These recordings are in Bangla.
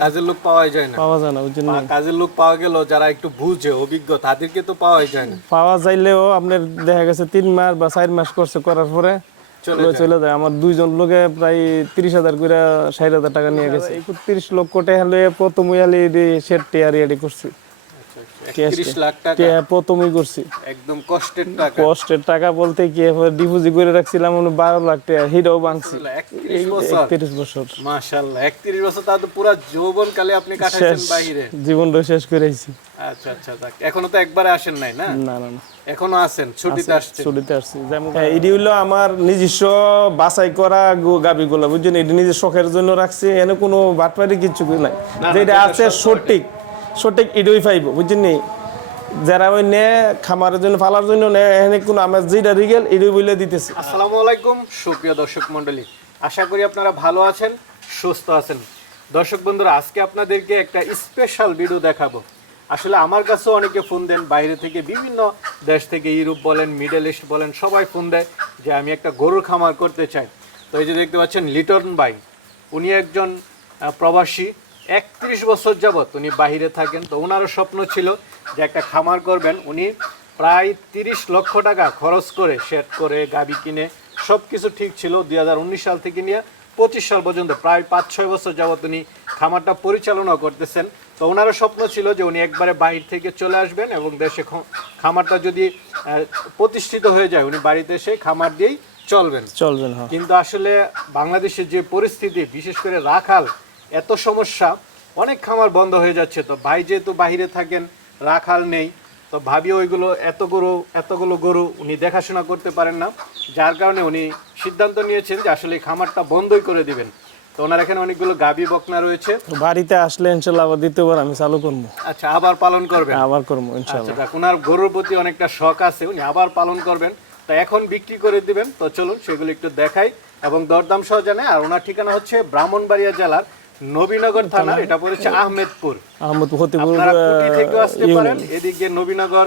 কাজের লোক পাওয়াই যায় না। পাওয়া যায় না ওই জন্য। কাজের লোক পাওয়া গেল যারা একটু বুঝে অভিজ্ঞ তাদেরকে তো পাওয়াই যায় না। পাওয়া যাইলেও আপনার দেখা গেছে তিন মাস বা চার মাস করছে করার পরে চলে চলে যায়। আমার দুইজন লোকে প্রায় তিরিশ হাজার করে ষাট হাজার টাকা নিয়ে গেছে। একত্রিশ লক্ষ টাকা হলে প্রথম ইয়ালি শেড টিয়ার করছি একত্রিশ লাখ টাকা টিয়া প্রথমই করছি। একদম কষ্টের টাকা। কষ্টের টাকা বলতে কি ডিপোজিট করে রাখছিলাম মনে বারো লাখ টাকা হিটাও ভাঙছি। একত্রিশ বছর। মাশাল্লাহ একত্রিশ বছর তাহলে তো পুরো যৌবন কালে আপনি কাটাইছেন জীবনটা শেষ করেছি আচ্ছা আচ্ছা এখনও তো একবারে আসেন নাই না? না না না। এখনও আসেন ছুটিতে ছুটিতে আসছি। যেমন হ্যাঁ, এটি হলো আমার নিজস্ব বাছাই করা গাবিগুলো বুঝছেন? এটি নিজের শখের জন্য রাখছি এনে কোনো বাটপারি কিছু নাই। যেটা আছে সঠিক। সঠিক ইডই পাইব, বুঝছেন নি? যারা ওই নে খামারের জন্য, ফালার জন্য নে, এখানে কোনো আমার যেটা রিগেল ইডই বলে দিতেছি। আসসালামু আলাইকুম, সুপ্রিয় দর্শক মণ্ডলী। আশা করি আপনারা ভালো আছেন, সুস্থ আছেন। দর্শক বন্ধুরা, আজকে আপনাদেরকে একটা স্পেশাল ভিডিও দেখাবো। আসলে আমার কাছেও অনেকে ফোন দেন, বাইরে থেকে বিভিন্ন দেশ থেকে, ইউরোপ বলেন মিডল ইস্ট বলেন, সবাই ফোন দেয় যে আমি একটা গরুর খামার করতে চাই। তো এই যে দেখতে পাচ্ছেন, লিটন বাই উনি একজন প্রবাসী। একত্রিশ বছর যাবত উনি বাইরে থাকেন। তো ওনারও স্বপ্ন ছিল যে একটা খামার করবেন। উনি প্রায় তিরিশ লক্ষ টাকা খরচ করে শেড করে গাবি কিনে সব কিছু ঠিক ছিল। দুই হাজার উনিশ সাল থেকে নিয়ে পঁচিশ সাল পর্যন্ত প্রায় পাঁচ ছয় বছর যাবত উনি খামারটা পরিচালনা করতেছেন। তো ওনারও স্বপ্ন ছিল যে উনি একবারে বাইরে থেকে চলে আসবেন এবং দেশে খামারটা যদি প্রতিষ্ঠিত হয়ে যায় উনি বাড়িতে এসে খামার দিয়েই চলবেন। চলবেন হ্যাঁ। কিন্তু আসলে বাংলাদেশের যে পরিস্থিতি বিশেষ করে রাখাল এত সমস্যা অনেক খামার বন্ধ হয়ে যাচ্ছে। তো ভাই যেহেতু বাইরে থাকেন রাখাল নেই তো ভাবি ওইগুলো এত গরু এতগুলো গরু উনি দেখাশোনা করতে পারেন না। যার কারণে উনি সিদ্ধান্ত নিয়েছেন যে আসলে খামারটা বন্ধই করে দিবেন। তো ওনার এখানে অনেকগুলো গাবি বকনা রয়েছে। বাড়িতে আসলে ইনশাল্লাহ আবার দ্বিতীয়বার আমি চালু করব। আচ্ছা আবার পালন করবেন? আবার করব ইনশাল্লাহ। আচ্ছা ওনার গরুর প্রতি অনেকটা শখ আছে উনি আবার পালন করবেন। তো এখন বিক্রি করে দিবেন। তো চলুন সেগুলো একটু দেখাই এবং দরদাম সহ জানে আর ওনার ঠিকানা হচ্ছে ব্রাহ্মণবাড়িয়া জেলার নবীনগর থানা এটা পড়েছে আহমেদপুর। আহমেদপুর ফতিপুর থেকেও আসতে পারেন এদিকে নবীনগর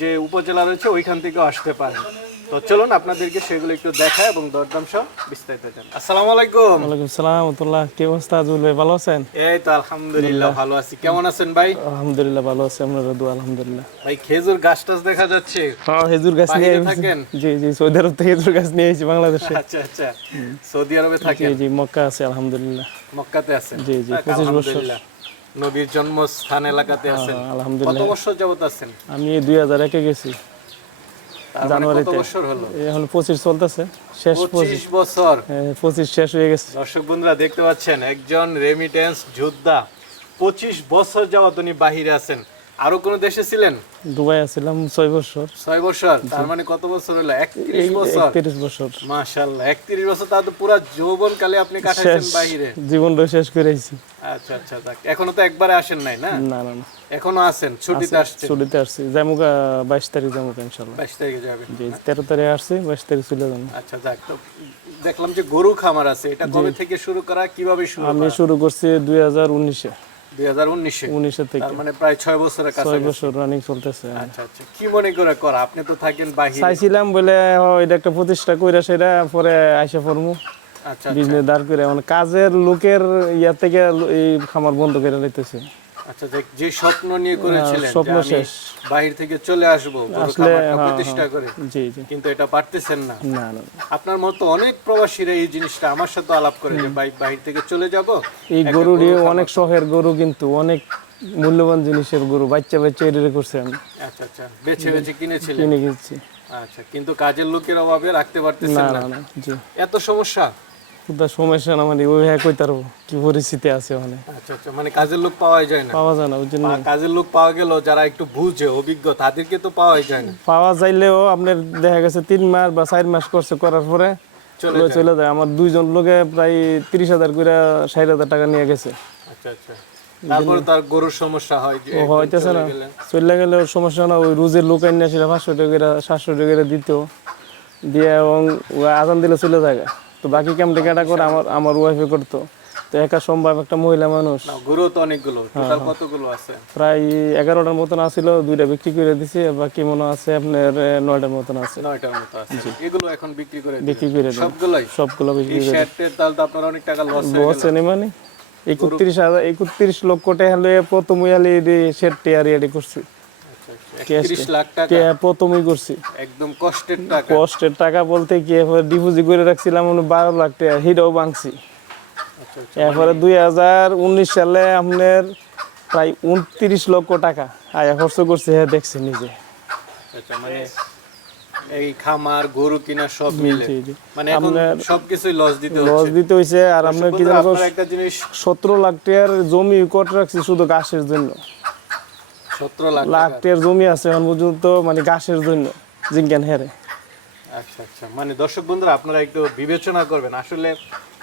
যে উপজেলা রয়েছে ওইখান থেকে আসতে পারেন। তো চলুন আপনাদেরকে সেগুলো একটু দেখায় এবং দরদাম সহ বিস্তারিত জান। আসসালামু আলাইকুম। ওয়ালাইকুম সালাম রহমতুল্লাহ। কি অবস্থা আজুল ভাই ভালো আছেন? এই তো আলহামদুলিল্লাহ ভালো আছি। কেমন আছেন ভাই? আলহামদুলিল্লাহ ভালো আছে দু আলহামদুলিল্লাহ। ভাই খেজুর গাছ টাছ দেখা যাচ্ছে? হ্যাঁ খেজুর গাছ নিয়ে থাকেন? জি জি সৌদি আরব থেকে খেজুর গাছ নিয়ে এসেছি বাংলাদেশে। আচ্ছা আচ্ছা। সৌদি আরবে থাকেন? জি মক্কা আছে আলহামদুলিল্লাহ। মক্কাতে আছেন? জি, জি, যাক, 25 বছর। নবীর জন্মস্থান এলাকাতে আছেন? কত আলহামদুলিল্লাহ। বছর যাবত আছেন? আমি দুই হাজার একে গেছি। মানে হলো? এখন পঁচিশ চলতেছে শেষ পঁচিশ বছর। পঁচিশ শেষ হয়ে গেছে। দর্শক বন্ধুরা দেখতে পাচ্ছেন একজন রেমিটেন্স যোদ্ধা। পঁচিশ বছর যাওয়া উনি বাহিরে আছেন। আরও কোন দেশে ছিলেন? দুবাই আছিলাম ছয় বছর। ছয় বছর তার মানে কত বছর হলো? একত্রিশ বছর? একত্রিশ বছর। মাশাল্লাহ একত্রিশ বছর তাহলে তো পুরো যৌবন কালে আপনি কাটাইছেন বাহিরে। জীবনটা শেষ করেছি আচ্ছা আচ্ছা। এখনও তো একবারে আসেন নাই না? না না না। এখনও আছেন ছুটিতে আসছেন? ছুটিতে আসছি। যামুকা বাইশ তারিখ যামুকা ইনশাল্লাহ বাইশ তারিখে যাবেন জি তেরো তারিখে আসছি বাইশ তারিখ চলে যাব। আচ্ছা যাক তো দেখলাম যে গরু খামার আছে এটা কবে থেকে শুরু করা কীভাবে শুরু আমি শুরু করছি দুই হাজার উনিশে। থেকে। মানে প্রায় ছয় বছরের কাছে ছয় বছর রানিং চলতেছে। আচ্ছা আচ্ছা। কি মনে করে করা? আপনি তো থাকেন চাইছিলাম বলে এটা একটা প্রতিষ্ঠা কইরা সেটা পরে আইসা আচ্ছা বিজনেস দাঁড় করে মানে কাজের লোকের ইয়া থেকে এই খামার বন্ধ করে লাইতেছে। আচ্ছা যে- স্বপ্ন নিয়ে করেছিলেন স্বপ্ন শেষ। বাহির থেকে চলে আসব গরু হ্যাঁ, প্রতিষ্ঠা করে জি জি। কিন্তু এটা পারতেছেন না। না না আপনার মতো অনেক প্রবাসীরা এই জিনিসটা আমার সাথে আলাপ করে যে ভাই বাহির থেকে চলে যাব এই গরুরই অনেক শখের গরু কিন্তু অনেক মূল্যবান জিনিসের গরু বাচ্চা বাচ্চা করছে আমি। আচ্ছা আচ্ছা বেছে বেছে কিনেছিলেন? কিনে গেছি। আচ্ছা কিন্তু কাজের লোকের অভাবে রাখতে পারতেছেন না না জি। এত সমস্যা? সমস্যা না মানে ওই হ্যাঁ কি পরিস্থিতি আছে মানে। আচ্ছা আচ্ছা মানে কাজের লোক পাওয়াই যায় না। পাওয়া যায় না ওই জন্য। কাজের লোক পাওয়া গেল যারা একটু বুঝে অভিজ্ঞ তাদেরকে তো পাওয়াই যায় না। পাওয়া যাইলেও আপনার দেখা গেছে তিন মাস বা চার মাস করছে করার পরে চলে চলে যায়। আমার দুইজন লোকে প্রায় তিরিশ হাজার করে ষাট হাজার টাকা নিয়ে গেছে। আচ্ছা আচ্ছা। তারপরে তার গরুর সমস্যা হয় হইতেছে না। গেলে। চলে গেলে সমস্যা না ওই রোজের লোক আনিয়ে ছিল পাঁচশো টাকা সাতশো টাকা দিত। দিয়ে এবং আজান দিলে চলে যায় তো বাকি কাম টেকাটা করে আমার আমার ওয়াইফে করতো। তো একা সম্ভব একটা মহিলা মানুষ। গরু তো অনেকগুলো। টোটাল কতগুলো আছে? প্রায় এগারোটার মতন আছিল দুইটা বিক্রি করে দিছি বাকি মনে আছে আপনার নয়টার মতন আছে। নয়টার মতো আছে। এগুলো এখন বিক্রি করে। বিক্রি করে সবগুলোই? সবগুলো বিক্রি শেয়ারটের তাহলে তো আপনার অনেক টাকা লস বসে নি মানে? একত্রিশ হাজার একত্রিশ লক্ষ টাকা হলে প্রথম ইয়ালি সেট টিয়ার করছি। প্রথমই করছি? একদম কষ্টের টাকা। কষ্টের টাকা বলতে কি ডিপোজিট করে রাখছিলাম বারো লাখ টাকা হিটাও ভাঙছি। আচ্ছা আচ্ছা। এরপরে দুই হাজার উনিশ সালে আপনার প্রায় উনত্রিশ লক্ষ টাকা আয়া খরচ করছে হ্যাঁ দেখছি নিজে। আচ্ছা মানে এই খামার গরু কিনা সব মিলে। জি, জি। মানে এখন সবকিছুই লস দিতে লস আর কি জানো লাখ টাকার জমি কট রাখছি শুধু ঘাসের জন্য। লাখ টাকা। জমি আছে এখন পর্যন্ত মানে ঘাসের জন্য জিজ্ঞান হেরে। আচ্ছা আচ্ছা। মানে দর্শক বন্ধুরা আপনারা একটু বিবেচনা করবেন। আসলে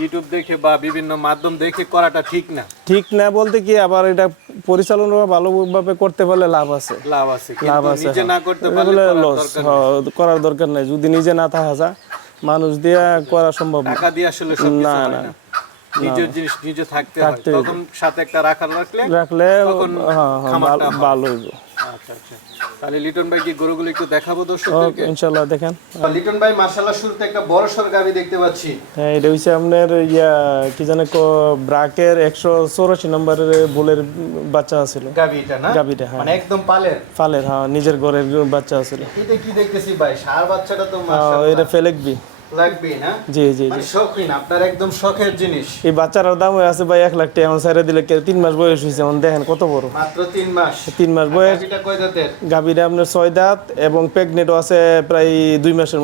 ইউটিউব দেখে বা বিভিন্ন মাধ্যম দেখে করাটা ঠিক না। ঠিক না বলতে কি আবার এটা পরিচালনা ভালোভাবে করতে পারলে লাভ আছে। লাভ আছে লাভ আছে নিজে হ্যাঁ। না করতে পারলে লস দরকার হ্যাঁ, করার দরকার নাই। যদি নিজে না থাকা যায় মানুষ দিয়ে করা সম্ভব না। টাকা দিয়ে আসলে সব না, না। না। নিজের জিনিস নিজে থাকতে হয়। তখন সাথে একটা রাখার রাখলে রাখলে তখন হ্যাঁ হ্যাঁ খামারটা ভালো- ভালো হইব। আচ্ছা আচ্ছা। তাহলে লিটন ভাই কি গরুগুলো একটু দেখাবো দর্শকদেরকে। ইনশাল্লাহ দেখেন। লিটন ভাই মাশাআল্লাহ শুরুতে একটা বড় সর গাবি দেখতে পাচ্ছি। হ্যাঁ এটা আপনার ইয়া কি জানে ক- ব্রাকের একশো চৌরাশি নম্বরের বুলের বাচ্চা আছিল। গাবিটা না? গাবিটা হ্যাঁ। মানে একদম পালের? হ্যাঁ নিজের ঘরের বাচ্চা আছিল। এটা কি দেখতেছি ভাই? সার বাচ্চাটা তো মাশাআল্লাহ। এটা ফেলেকবি। লাগবে না? জি জি মানে শৌখিন আপনার একদম শখের জিনিস। এই দাম হয়ে আছে ভাই এক লাখ টাকা। এখন সাইডে দিলে কে- মাস বয়স এখন দেখেন কত বড়। মাত্র তিন মাস। বয়স। গাবিটা কয় দাঁতের? গাভীরা আপনার ছয় দাঁত এবং আছে প্রায় দুই মাসের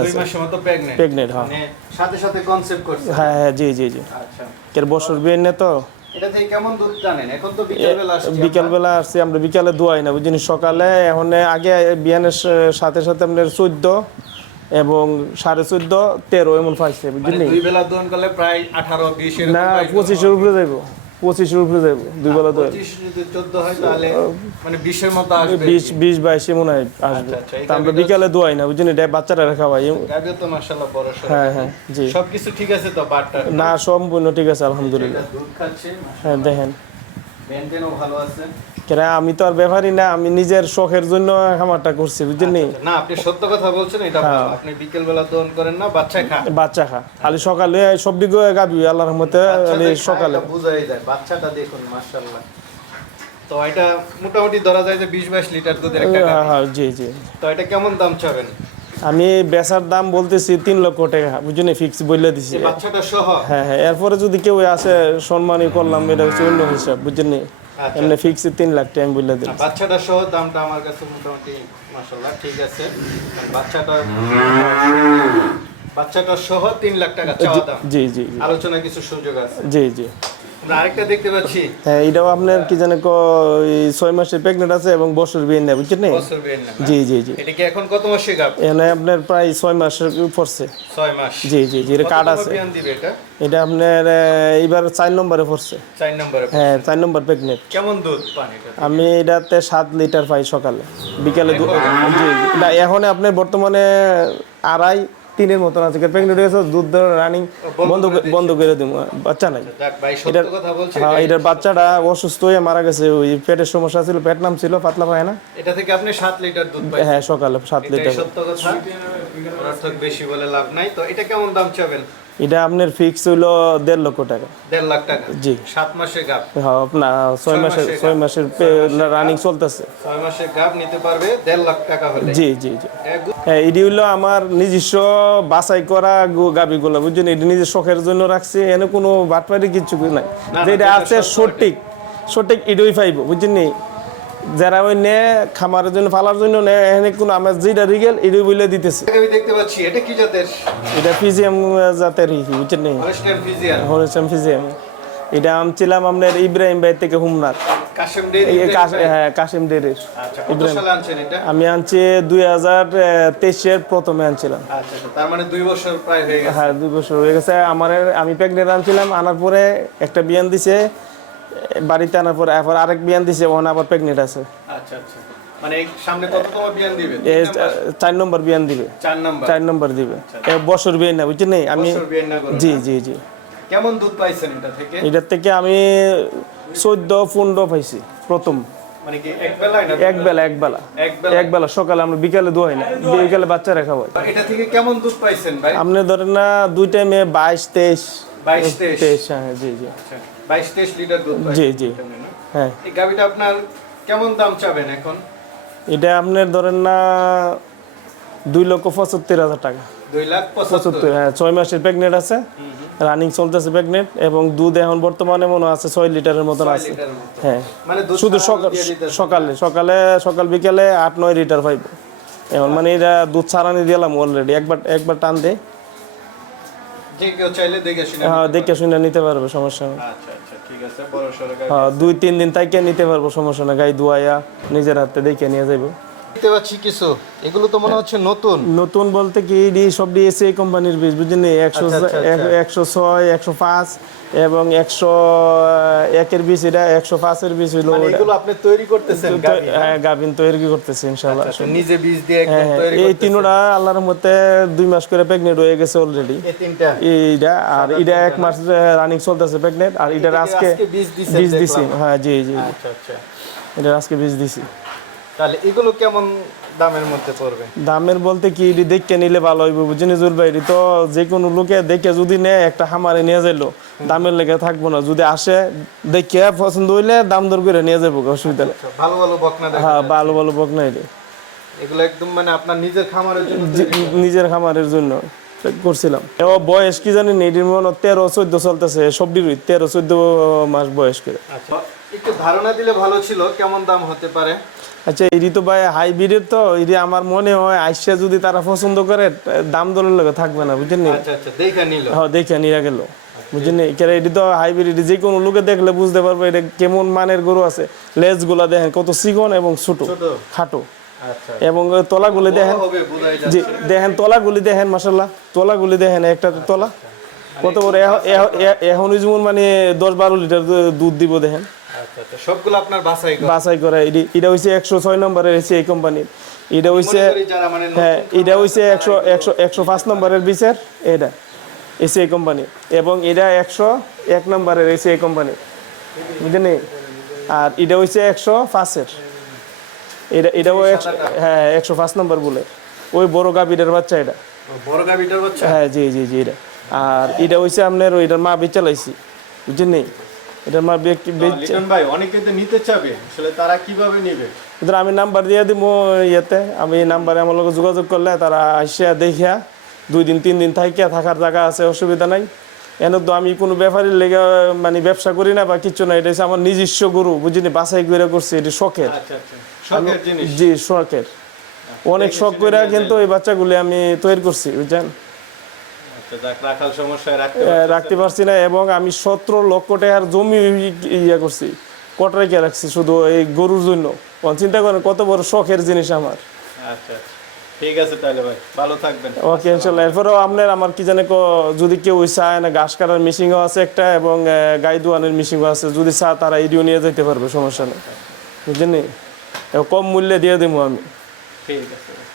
আছে। মতো প্রেগনেন্ট হ্যাঁ। মানে সাথে সাথে কনসেপ্ট করছে। হ্যাঁ হ্যাঁ জি জি জি। আচ্ছা। এর বছর নে তো? এটা থেকে কেমন দুধ টানেন? এখন তো বিকেল বেলা আসছে বিকালবেলা আসছি আমরা বিকালে দোয়াই না বুঝিনি সকালে এখন আগে বিয়ানের স- সাথে সাথে আপনার চোদ্দ এবং সাড়ে চোদ্দ তেরো এমন পাইছে মানে বুঝলি? না। পঁচিশের উপরে যাইব পঁচিশের উপরে যাইব দুই বেলা মানে আসবে। বিশ বিশ বাইশ এমন হয় আসবে। আচ্ছা, আমরা বিকালে দোয়াই না বুঝলি? এটা বাচ্চারা তো মাশাআল্লাহ বড় সড়ো। হ্যাঁ হ্যাঁ জি। সবকিছু ঠিক আছে তো না সম্পূর্ণ ঠিক আছে আলহামদুলিল্লাহ। হ্যাঁ দেখেন। ভালো আছে। কেন আমি তো আর ব্যাপারই না আমি নিজের শখের জন্য খামারটা করছি বুঝলি না? আপনি সত্য কথা বলছেন এটা হ্যাঁ। আপনি বিকেল বেলা দোন করেন না বাচ্চা খা বাচ্চা খা খালি সকালে সব দিকে গাবি আল্লাহর রহমতে খালি সকালে। বুঝাই যায় বাচ্চাটা দেখুন মাশাআল্লাহ। তো এটা মোটামুটি ধরা যায় যে বিশ বাইশ লিটার দুধের একটা হ্যাঁ হ্যাঁ জি জি। তো এটা কেমন দাম চাবেন? আমি বেচার দাম বলতেছি তিন লক্ষ টাকা বুঝলি ফিক্স বলে দিছি। বাচ্চাটা সহ? হ্যাঁ হ্যাঁ এরপরে যদি কেউ আসে সম্মানই করলাম এটা হচ্ছে অন্য হিসাব বুঝলি আচ্ছা। এমনি ফিক্স তিন লাখ টাকা আমি বলে দিলাম। বাচ্চাটা সহ দামটা আমার কাছে মোটামুটি ঠিক আছে। বাচ্চাটা বাচ্চাটা সহ তিন লাখ টাকা চাওয়া দাম। জি জি আলোচনা কিছু সুযোগ আছে। জি জি। আরেকটা দেখতে পাচ্ছি। হ্যাঁ এটাও আপনার কি জানে ক ছয় মাসের প্রেগনেন্ট আছে এবং বছর বিয়ে বুঝছেন না? জি জি জি। এটা কি এখন কত মাসে গাব এখানে আপনার প্রায় ছয় মাসের পড়ছে। ছয় মাস। জি জি জি এটা কার্ড আছে। এটা? আপনার চার নম্বরে পড়ছে। চার নম্বরে হ্যাঁ চার নম্বর প্রেগনেন্ট কেমন দুধ পান আমি এটাতে সাত লিটার পাই সকালে। বিকালে জি জি। এখন আপনি বর্তমানে আড়াই তিনের মতন আছে। প্রেগনেন্ট হয়েছে দুধ ধরে রানিং বন্ধ বন্ধ করে দিব। বাচ্চা নাই। কথা বলছে হ্যাঁ এটার বাচ্চাটা অসুস্থ হয়ে মারা গেছে। ওই পেটের সমস্যা ছিল পেট নাম ছিল পাতলা পায় না। এটা থেকে আপনি সাত লিটার দুধ পাই হ্যাঁ সকালে সাত লিটার। সত্য কথা। বেশি বলে লাভ নাই। তো এটা কেমন দাম চাবেন? এটা আপনার ফিক্স হইল দেড় লক্ষ টাকা। দেড় লাখ টাকা? জি। সাত মাসে গাব হ্যাঁ আপনার ছয় মাসের মাসের ছয় মাসের রানিং চলতেছে। ছয় মাসে গাব নিতে পারবে দেড় লাখ টাকা হলে। জি জি জি। হ্যাঁ এটি হলো আমার নিজস্ব বাছাই করা গাবিগুলো বুঝছেন? এটি নিজের শখের জন্য রাখছি এনে কোনো বাটপারি কিছু নাই। যেটা আছে সঠিক সঠিক ইডই পাইব বুঝছেন নি? যারা ওই নে খামারের জন্য ফালার জন্য নে এখানে কোনো আমার যেটা রিগেল ইডই বলে দিতেছে। আমি দেখতে পাচ্ছি এটা কি জাতের? এটা ফিজিয়াম জাতের ই, বুঝছেন নি? হরিসাম ফিজিয়াম এটা আনছিলাম আপনার ইব্রাহিম ভাই থেকে কাশ- হ্যাঁ কাশিম ডেরের আচ্ছা এটা? আমি আনছি দুই হাজার তেইশের প্রথমে আনছিলাম। আচ্ছা আচ্ছা, তার মানে দুই বছর প্রায় হয়ে গেছে। হ্যাঁ দুই বছর হয়ে গেছে। আমার আমি প্রেগনেন্ট আনছিলাম আনার পরে একটা বিয়ান দিছে। বাড়িতে আনার পরে এরপর আরেক বিয়ান দিছে ওখানে আবার প্রেগনেন্ট আছে। আচ্ছা আচ্ছা। মানে সামনে কততম বিয়ান দিবে? চার নম্বর বিয়ান দিবে। চার নাম্বার? চার নম্বর দিবে। বছর বিয়ে না বুঝছেন আমি বছর বিয়ান না করো জি জি জি। কেমন দুধ পাইছেন এটা থেকে? আমি চোদ্দ পনেরো পাইছি প্রথম। মানে কি এক বেলায় না এক বেলা এক বেলা। এক বেলা সকালে আমরা বিকালে দোয়াই না বিকালে বাচ্চারা খাওয়াই। এটা থেকে কেমন দুধ পাইছেন ভাই? আপনি ধরেন না দুই টাইমে বাইশ তেইশ। বাইশ তেইশ হ্যাঁ জি জি। আচ্ছা। বাইশ তেইশ লিটার দুধ জি, জি। হ্যাঁ। এই গাভিটা আপনার কেমন দাম চাবেন এখন? এটা আপনার ধরেন না দুই লক্ষ পঁচাত্তর হাজার টাকা। দুই লাখ পঁচাত্তর। পঁচাত্তর হ্যাঁ ছয় মাসের প্রেগনেন্ট আছে রানিং চলতেছে প্রেগনেন্ট এবং দুধ এখন বর্তমানে মনে আছে ছয় লিটারের মতন আছে। হ্যাঁ। মানে শুধু সকাল সকালে সকালে সকাল বিকেলে আট নয় লিটার পাইব। এখন মানে এটা দুধ ছাড়ানি দিলাম অলরেডি একবার একবার টান দে। যে কেউ চাইলে দেখে শুনে হ্যাঁ দেখে শুনে নিতে পারবে সমস্যা নেই। আচ্ছা আচ্ছা হ্যাঁ দুই তিন দিন তাইকে নিতে পারব সমস্যা না গাই দুয়া নিজের হাতে দেখে নিয়ে যাইবো। দেখতে পাচ্ছি কিছু। এগুলো তো মনে হচ্ছে নতুন। নতুন বলতে কি এডি সব ডিএসএ কোম্পানির বীজ বুঝলেন? একশো আচ্ছা, আচ্ছা, আচ্ছা। একশো ছয় একশো পাঁচ এবং একশো একের বীজ এটা একশো পাঁচের বীজ হইল মানে এগুলো আপনি তৈরি করতেছেন হ্যাঁ? গাভিন তৈরি করতেছি ইনশাল্লাহ আচ্ছা, নিজে বীজ দিয়ে একদম হ্যাঁ, তৈরি এই তিনোটা আল্লাহর মতে দুই মাস করে প্রেগনেন্ট হয়ে গেছে অলরেডি এই তিনটা? এইটা আর এটা এক মাস রানিং চলতেছে প্রেগনেন্ট আর থেকে আজকে বীজ দিছি। হ্যাঁ জি জি। আচ্ছা আচ্ছা। এটার আজকে বীজ দিছি। তাহলে এগুলো কেমন দামের মধ্যে পড়বে? দামের বলতে কি এটি দেখে নিলে ভালো হইব বুঝিনি জুল ভাই এটি তো যে কোনো লোকে দেখে যদি নেয় একটা হামারে নিয়ে যাইলো দামের লেগে থাকব না। যদি আসে দেখে পছন্দ হইলে দাম দর করে নিয়ে যাব অসুবিধা নেই। আচ্ছা, ভালো ভালো বকনা হ্যাঁ ভালো ভালো বক না এটি। এগুলো একদম মানে আপনার নিজের খামারের জন্য নিজের খামারের জন্য করছিলাম। ও বয়স কি জানি না এটির মনে তেরো চোদ্দ চলতেছে সবটিরই তেরো চোদ্দ মাস বয়স করে। আচ্ছা একটু ধারণা দিলে ভালো ছিল কেমন দাম হতে পারে? আচ্ছা এটি তো ভাই হাইব্রিডের তো এটি আমার মনে হয় আইসা যদি তারা পছন্দ করে দাম দরের লগে থাকবে না বুঝলেন নি? আচ্ছা আচ্ছা দেখে হ্যাঁ দেখে নিয়ে গেল বুঝলেন কেন এটি তো হাইব্রিড যে কোনো লোকে দেখলে বুঝতে পারবে এটা কেমন মানের গরু আছে। লেজগুলা দেখেন কত চিকন এবং ছোট খাটো। আচ্ছা। এবং তলাগুলি দেখেন যায় দেখেন তলাগুলি দেখেন মাসাল্লাহ তলাগুলি দেখেন একটা তলা। কত বড় এখন যেমন মানে দশ বারো লিটার দুধ দিব দেখেন। আচ্ছা আচ্ছা সবগুলো আপনার করা। বাছাই করা। এটি এটা হইছে একশো ছয় নম্বরের এসে এই কোম্পানির এটা হইছে মনে হ্যাঁ এটা হইছে একশো একশো একশো পাঁচ নম্বরের বিচার এটা। এসি কোম্পানি এবং এটা একশো এক নম্বরের এসি কোম্পানি বুঝলেন আর এটা হইছে একশো পাঁচের। এটা এটাও হ্যাঁ একশো পাঁচ নম্বর বলে। ওই বড় গাভীরের বাচ্চা এটা। বড় গাভিটার বাচ্চা? হ্যাঁ জি জি জি এটা। আর এটা হইছে আপনার ওইটার মা বেচালাইছি। বুঝলেন বেচ- বেচ- লিটন ভাই অনেকে তো নিতে চাবে আসলে তারা কীভাবে নিবে? আমি নাম্বার দিয়ে দিব ইয়েতে। আমি নাম্বারে আমার লগে যোগাযোগ করলে তারা আসিয়া দেখিয়া দুই দিন তিন দিন থাকিয়া থাকার জায়গা আছে অসুবিধা নাই। এনে তো আমি কোনো ব্যাপারের লেগে মানে ব্যবসা করি না বা কিছু না এটা হচ্ছে আমার নিজস্ব গরু বুঝিনি? বাছাই করে করছি এটি শখের। আচ্ছা আচ্ছা। জি শখের। অনেক শখ করে কিন্তু এই বাচ্চাগুলি আমি তৈরি করছি বুঝছেন আচ্ছা যাক রাখাল সমস্যায় রাখতে রাখতে পারছি না এবং আমি সতেরো লক্ষ টাকার জমি ইয়ে করছি কট রেখে রাখছি শুধু এই গরুর জন্য। চিন্তা করেন কত বড় শখের জিনিস আমার। আচ্ছা আচ্ছা। ঠিক আছে তাহলে ভাই ভালো থাকবেন। ওকে ইনশাল্লাহ। এরপরেও আপনার আমার কি জানে যদি কেউ চায় না ঘাস কাটার মেশিনও আছে একটা এবং গাই দোয়ানের মেশিনও আছে যদি চা তারা এডিও নিয়ে যেতে পারবে সমস্যা নেই। বুঝলেন কম মূল্যে দিয়ে দেবো আমি। ঠিক আছে।